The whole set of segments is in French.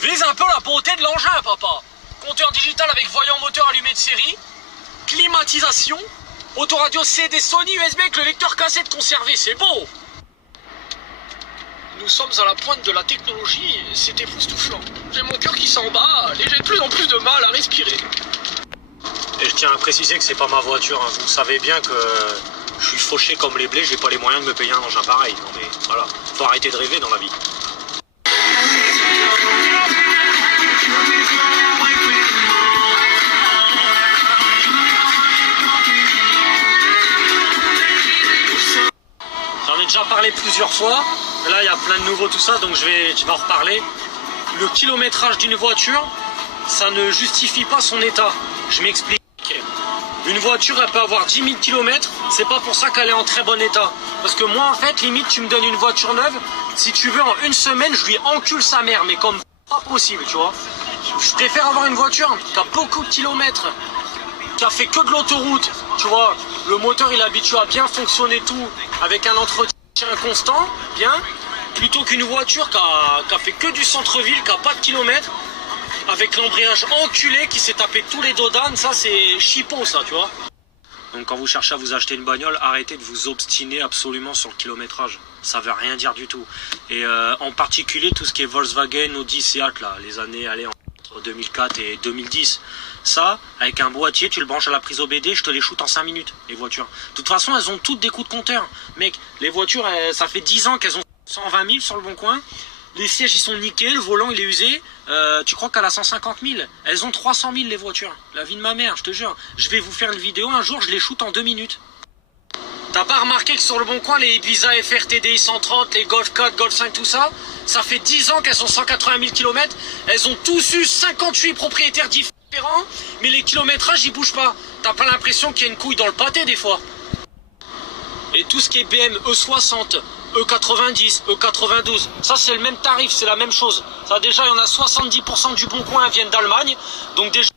Vise un peu la beauté de l'engin, papa. Compteur digital avec voyant moteur allumé de série, climatisation, autoradio CD Sony USB avec le lecteur cassette conservé, c'est beau. Nous sommes à la pointe de la technologie et c'est époustouflant. J'ai mon cœur qui s'en bat et j'ai de plus en plus de mal à respirer. Et je tiens à préciser que c'est pas ma voiture, hein. Vous savez bien que je suis fauché comme les blés, j'ai pas les moyens de me payer un engin pareil. Non mais voilà, faut arrêter de rêver dans la vie. J'en ai déjà parlé plusieurs fois, mais là il y a plein de nouveaux tout ça, donc je vais en reparler. Le kilométrage d'une voiture, ça ne justifie pas son état. Je m'explique. Une voiture, elle peut avoir 10 000 km, c'est pas pour ça qu'elle est en très bon état. Parce que moi, en fait, limite, tu me donnes une voiture neuve, si tu veux, en une semaine, je lui encule sa mère, mais comme pas possible, tu vois. Je préfère avoir une voiture qui a beaucoup de kilomètres, qui a fait que de l'autoroute, tu vois. Le moteur, il est habitué à bien fonctionner tout, avec un entretien constant, bien, plutôt qu'une voiture qui a fait que du centre-ville, qui a pas de kilomètres, avec l'embrayage enculé qui s'est tapé tous les dodanes, ça c'est chipot ça, tu vois. Donc quand vous cherchez à vous acheter une bagnole, arrêtez de vous obstiner absolument sur le kilométrage. Ça veut rien dire du tout. Et en particulier tout ce qui est Volkswagen, Audi, Seat, là, les années entre 2004 et 2010. Ça, avec un boîtier, tu le branches à la prise OBD, je te les shoot en 5 minutes, les voitures. De toute façon, elles ont toutes des coups de compteur. Mec, les voitures, ça fait 10 ans qu'elles ont 120 000 sur le bon coin. Les sièges ils sont niqués, le volant il est usé. Tu crois qu'elle a 150 000? Elles ont 300 000 les voitures. La vie de ma mère, je te jure. Je vais vous faire une vidéo un jour, je les shoot en 2 minutes. T'as pas remarqué que sur le bon coin, les Ibiza FR TDI 130, les Golf 4, Golf 5, tout ça, ça fait 10 ans qu'elles ont 180 000 km. Elles ont tous eu 58 propriétaires différents, mais les kilométrages ils bougent pas. T'as pas l'impression qu'il y a une couille dans le pâté des fois. Et tout ce qui est BM E60, E90, E92, ça c'est le même tarif, c'est la même chose. Ça déjà, il y en a 70% du bon coin viennent d'Allemagne. Donc déjà,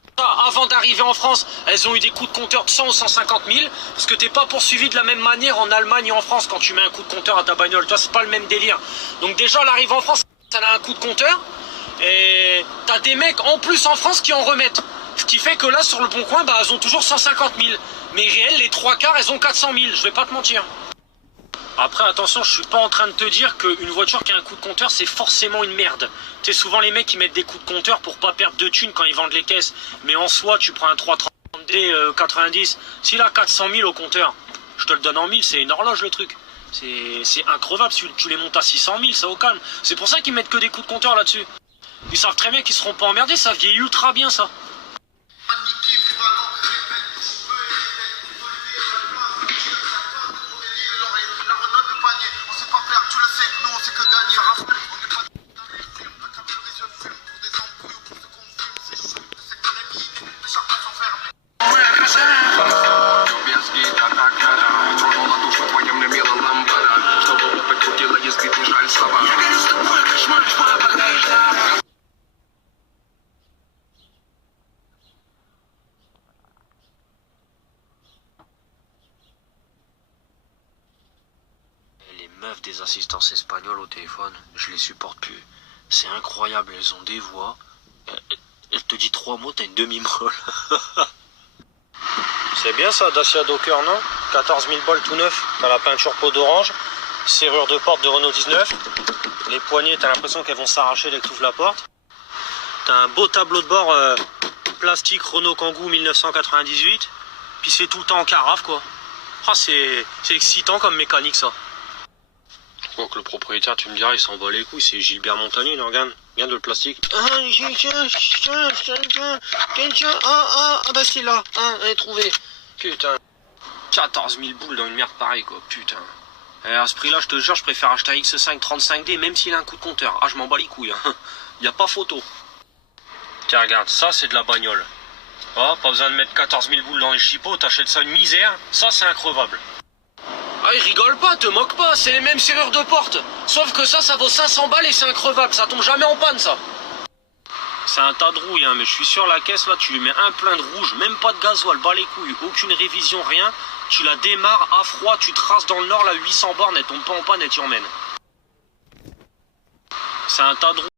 avant d'arriver en France, elles ont eu des coups de compteur de 100 ou 150 000. Parce que t'es pas poursuivi de la même manière en Allemagne et en France quand tu mets un coup de compteur à ta bagnole. Toi, c'est pas le même délire. Donc déjà, elle arrive en France, elle a un coup de compteur. Et t'as des mecs en plus en France qui en remettent. Ce qui fait que là, sur le bon coin, bah, elles ont toujours 150 000. Mais réel, les 3/4, elles ont 400 000. Je vais pas te mentir. Après, attention, je suis pas en train de te dire qu'une voiture qui a un coup de compteur, c'est forcément une merde. Tu sais, souvent les mecs, ils mettent des coups de compteur pour pas perdre de thunes quand ils vendent les caisses. Mais en soi, tu prends un 330D 90, s'il a 400 000 au compteur, je te le donne en 1000, c'est une horloge le truc. C'est increvable, si tu les montes à 600 000, ça au calme. C'est pour ça qu'ils mettent que des coups de compteur là-dessus. Ils savent très bien qu'ils seront pas emmerdés, ça vieillit ultra bien ça. Meufs des assistances espagnoles au téléphone, je les supporte plus. C'est incroyable, elles ont des voix. Elle te dit 3 mots, t'as une demi-molle. C'est bien ça, Dacia Docker, non? 14 000 balles tout neuf. T'as la peinture peau d'orange, serrure de porte de Renault 19. Les poignées, t'as l'impression qu'elles vont s'arracher dès que tu ouvres la porte. T'as un beau tableau de bord plastique Renault Kangoo 1998. Puis c'est tout le temps en carafe, quoi. Ah, c'est excitant comme mécanique, ça. Je crois que le propriétaire, tu me diras, il s'en bat les couilles, c'est Gilbert Montagnier, là, regarde le plastique. Ah, bah c'est là, elle est trouvée. Putain, 14 000 boules dans une merde pareille, quoi, putain. Et à ce prix-là, je te jure, je préfère acheter un X5 35D, même s'il a un coup de compteur. Ah, je m'en bats les couilles, hein. Y a pas photo. Tiens, regarde, ça, c'est de la bagnole. Oh, pas besoin de mettre 14 000 boules dans les chipots, t'achètes ça une misère, ça, c'est increvable. Ah, il rigole pas, te moque pas, c'est les mêmes serrures de porte. Sauf que ça vaut 500 balles et c'est increvable, ça tombe jamais en panne, ça. C'est un tas de rouille, hein, mais je suis sûr, la caisse, là, tu lui mets un plein de rouge, même pas de gasoil, bas les couilles, aucune révision, rien. Tu la démarres à froid, tu traces dans le nord, là, 800 bornes, elle tombe pas en panne, elle t'y emmène. C'est un tas de rouille.